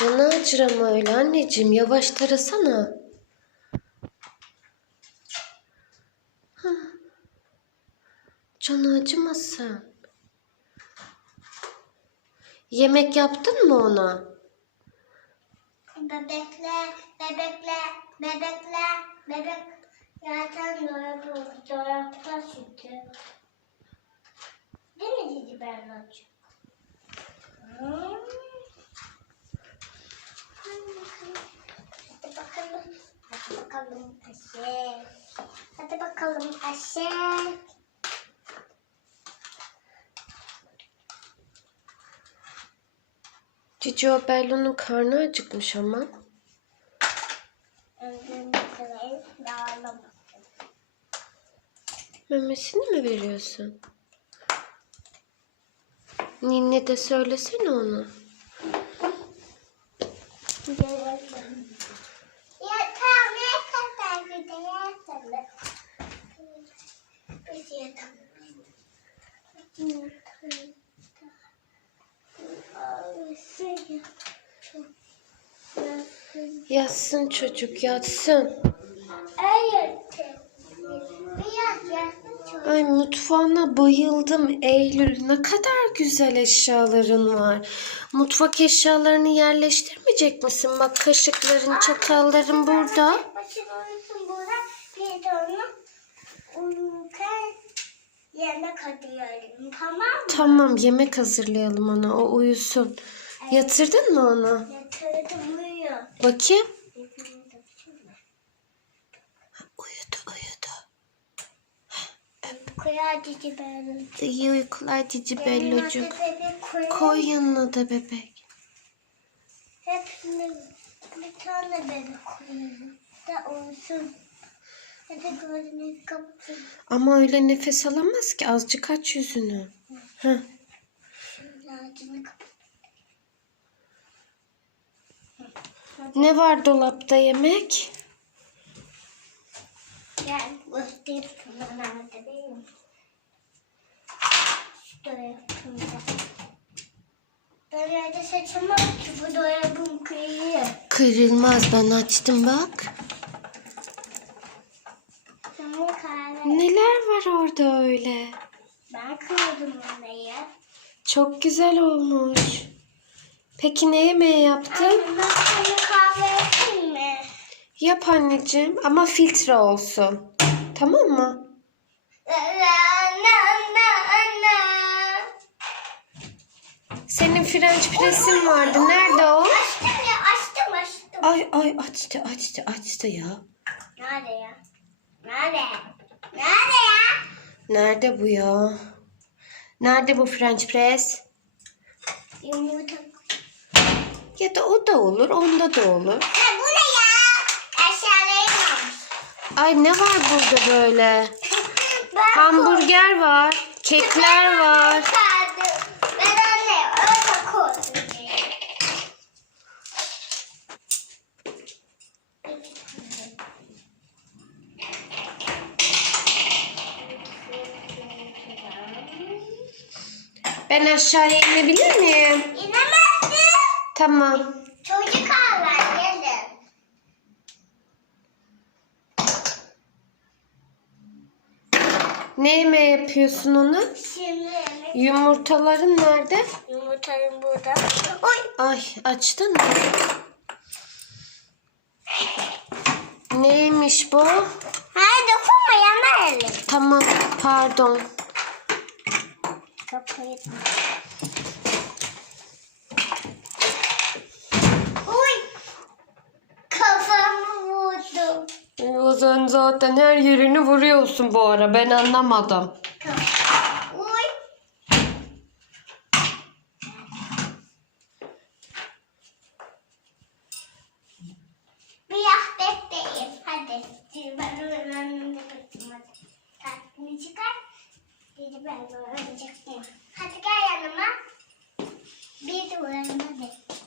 Canı acır ama öyle anneciğim. Yavaş tarasana. Hah. Canı acımasın. Yemek yaptın mı ona? Bebekler, bebekler, bebekler, bebek. Zaten dolabı, dolapta sütü. Değil mi Cici Berlacığım? Bakalım Aşe. Cici o Bello'nun karnı acıkmış ama. Memesini mi veriyorsun? Ninne de söylesene ona. Yatam ne kadar güzel yatalım. Biz yatalım. Yatsın çocuk yatsın. Hayır. Ay mutfağına bayıldım Eylül. Ne kadar güzel eşyaların var. Mutfak eşyalarını yerleştirmeyecek misin? Bak kaşıkların, çatalların burada. Yemek hazırlayalım. Tamam mı? Tamam yemek hazırlayalım ona. O uyusun. Yatırdın mı onu? Yatırdım. Bakayım. Uyudu uyudu. Koyar cici benim. İyi uykular Cici Bellocuk. Koy. Yanına da bebek. Hepsini bir tane bebek koyalım. Da olsun. Ama öyle nefes alamaz ki. Azıcık aç yüzünü. Heh. Şimdi ağzını kapat. Ne var dolapta yemek? Gel göstereyim sana nerede. Ben nerede seçemem ki bu dolabım. Kırılmaz ben açtım bak. Neler var orada öyle? Ben kırdım orayı. Çok güzel olmuş. Peki ne yemeği yaptın? Anne ben sana kahve yapayım mı? Yap anneciğim ama filtre olsun. Tamam mı? Senin French press'in vardı. Nerede o? Açtım ya açtım açtım. Ay ay açtı açtı açtı ya. Nerede ya? Nerede? Nerede ya? Nerede bu ya? Nerede bu French press? Yumurta. Ya da o da olur, onda da olur. Ha bu ne ya? Aşağıya inmiş. Ay ne var burada böyle? Ben Hamburger var, kekler var. Kaldım. Ben anne öyle koydum. Ben aşağıya inebilir miyim? İnemezsin. Tamam. Ne yemeği yapıyorsun ona? Şimdi yemek. Yumurtaların nerede? Yumurtanın burada. Oy. Ay açtın mı? Neymiş bu? Hayır dokunma yanar elim. Tamam pardon. Kapıyı. Sen zaten her yerini vuruyorsun bu ara. Ben anlamadım. Oy. Bir hafta bekleyeyim. Hadi. Ben öğrenmem de kaçırmadım. Tatlını çıkar. Dedi ben öğrenecektim. Hadi gel yanıma. Bir de öğrenme bekle.